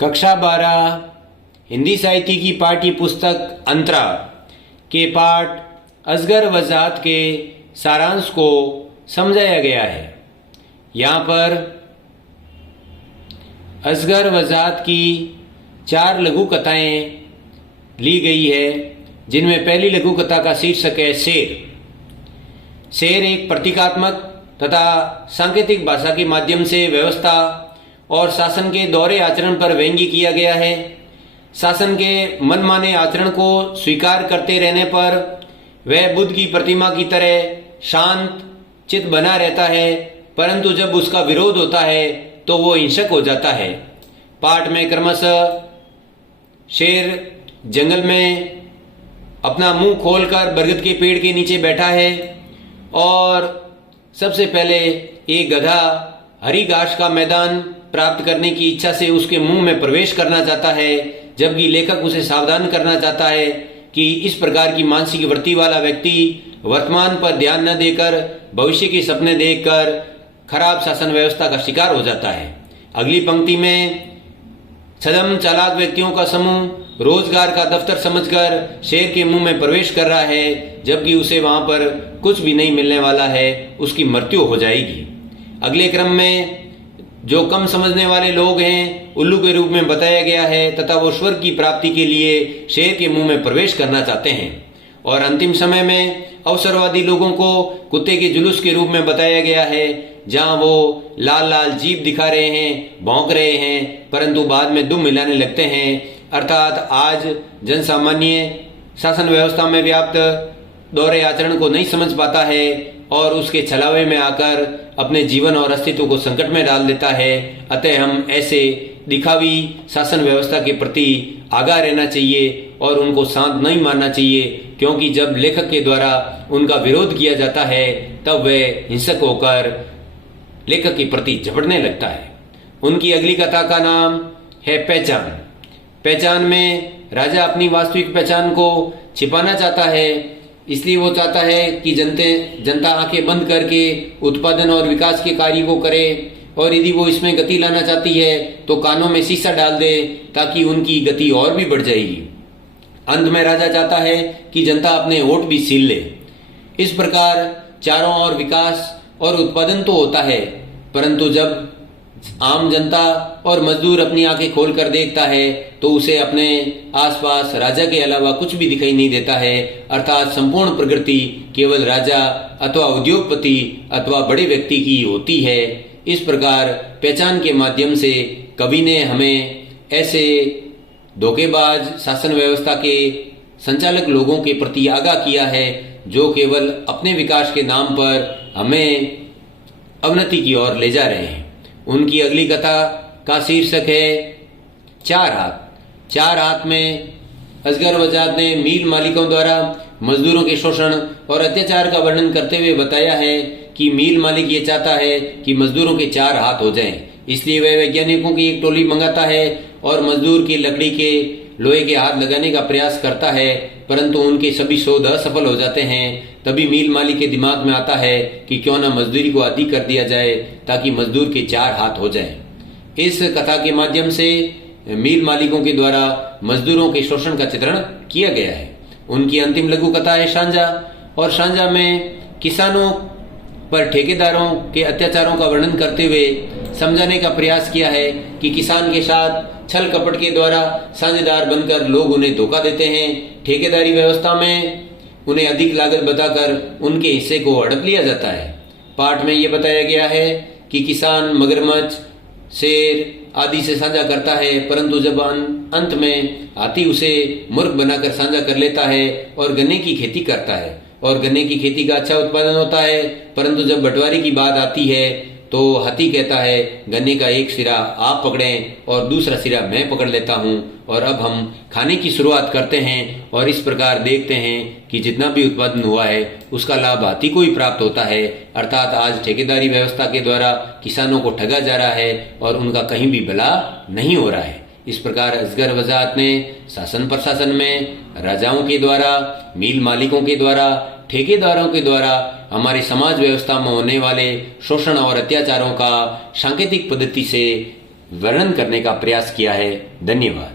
कक्षा 12 हिंदी साहित्य की पाठ्य पुस्तक अंतरा के पाठ असगर वजाहत के सारांश को समझाया गया है। यहाँ पर असगर वजाहत की 4 लघु कथाएं ली गई है, जिनमें पहली लघु कथा का शीर्षक है शेर। शेर एक प्रतीकात्मक तथा सांकेतिक भाषा के माध्यम से व्यवस्था और शासन के दोहरे आचरण पर व्यंग्य किया गया है। शासन के मनमाने आचरण को स्वीकार करते रहने पर वह बुद्ध की प्रतिमा की तरह शांत चित्त बना रहता है, परंतु जब उसका विरोध होता है तो वो हिंसक हो जाता है। पाठ में क्रमशः शेर जंगल में अपना मुंह खोलकर बरगद के पेड़ के नीचे बैठा है और सबसे पहले एक गधा हरी घास का मैदान प्राप्त करने की इच्छा से उसके मुंह में प्रवेश करना चाहता है, जबकि लेखक उसे सावधान करना चाहता है कि इस प्रकार की मानसिक वृत्ति वाला व्यक्ति वर्तमान पर ध्यान न देकर भविष्य के सपने देखकर खराब शासन व्यवस्था का शिकार हो जाता है। अगली पंक्ति में छद्म चालाक व्यक्तियों का समूह रोजगार का दफ्तर समझकर शेर के मुंह में प्रवेश कर रहा है, जबकि उसे वहां पर कुछ भी नहीं मिलने वाला है, उसकी मृत्यु हो जाएगी। अगले क्रम में जो कम समझने वाले लोग हैं उल्लू के रूप में बताया गया है तथा वो स्वर्ग की प्राप्ति के लिए शेर के मुंह में प्रवेश करना चाहते हैं। और अंतिम समय में अवसरवादी लोगों को कुत्ते के जुलूस के रूप में बताया गया है, जहां वो लाल लाल जीभ दिखा रहे हैं, भौंक रहे हैं, परंतु बाद में दुम मिलाने लगते हैं। अर्थात आज जनसामान्य शासन व्यवस्था में व्याप्त दोहरे आचरण को नहीं समझ पाता है और उसके छलावे में आकर अपने जीवन और अस्तित्व को संकट में डाल देता है। अतः हम ऐसे दिखावी शासन व्यवस्था के प्रति आगाह रहना चाहिए और उनको शांत नहीं मानना चाहिए, क्योंकि जब लेखक के द्वारा उनका विरोध किया जाता है तब वह हिंसक होकर लेखक के प्रति झपटने लगता है। उनकी अगली कथा का नाम है पहचान। पहचान में राजा अपनी वास्तविक पहचान को छिपाना चाहता है, इसलिए वो चाहता है कि जनता आंखें बंद करके उत्पादन और विकास के कार्य को करे, और यदि वो इसमें गति लाना चाहती है तो कानों में शीशा डाल दे ताकि उनकी गति और भी बढ़ जाएगी। अंत में राजा चाहता है कि जनता अपने वोट भी छीन ले। इस प्रकार चारों ओर विकास और उत्पादन तो होता है, परंतु जब आम जनता और मजदूर अपनी आंखें खोलकर देखता है तो उसे अपने आसपास राजा के अलावा कुछ भी दिखाई नहीं देता है। अर्थात संपूर्ण प्रकृति केवल राजा अथवा उद्योगपति अथवा बड़े व्यक्ति की होती है। इस प्रकार पहचान के माध्यम से कवि ने हमें ऐसे धोखेबाज शासन व्यवस्था के संचालक लोगों के प्रति आगाह किया है, जो केवल अपने विकास के नाम पर हमें अवनति की ओर ले जा रहे हैं। उनकी अगली कथा का शीर्षक है चार हाथ। चार हाथ में असगर वजाहत ने मिल मालिकों द्वारा मजदूरों के शोषण और अत्याचार का वर्णन करते हुए बताया है कि मिल मालिक ये चाहता है कि मजदूरों के 4 हाथ हो जाएं, इसलिए वह वैज्ञानिकों की एक टोली मंगाता है और मजदूर की लकड़ी के लोहे के हाथ लगाने का प्रयास करता है, परंतु उनके सभी शोध असफल हो जाते हैं। तभी मिल मालिक के दिमाग में आता है कि क्यों न मजदूरी को आदी कर दिया जाए ताकि मजदूर के 4 हाथ हो जाएं। इस कथा के माध्यम से मिल मालिकों के द्वारा मजदूरों के शोषण का चित्रण किया गया है। उनकी अंतिम लघु कथा है शांजा, और शांजा में किसानों पर ठेकेदारों के अत्याचारों का वर्णन करते हुए समझाने का प्रयास किया है कि किसान के साथ छल कपट के द्वारा साझेदार बनकर लोग उन्हें धोखा देते हैं। ठेकेदारी व्यवस्था में उन्हें अधिक लागत बताकर उनके हिस्से को हड़प लिया जाता है। पाठ में यह बताया गया है कि किसान मगरमच्छ, शेर आदि से साझा करता है, परंतु जब अंत में हाथी उसे मूर्ख बनाकर साझा कर लेता है और गन्ने की खेती करता है, और गन्ने की खेती का अच्छा उत्पादन होता है, परंतु जब बंटवारे की बात आती है तो हाथी कहता है गन्ने का एक सिरा आप पकड़ें और दूसरा सिरा मैं पकड़ लेता हूं, और अब हम खाने की शुरुआत करते हैं। और इस प्रकार देखते हैं कि जितना भी उत्पादन हुआ है उसका लाभ हाथी को ही प्राप्त होता है। अर्थात आज ठेकेदारी व्यवस्था के द्वारा किसानों को ठगा जा रहा है और उनका कहीं भी भला नहीं हो रहा है। इस प्रकार असगर वजाहत ने शासन प्रशासन में राजाओं के द्वारा, मिल मालिकों के द्वारा, ठेकेदारों के द्वारा हमारे समाज व्यवस्था में होने वाले शोषण और अत्याचारों का सांकेतिक पद्धति से वर्णन करने का प्रयास किया है। धन्यवाद।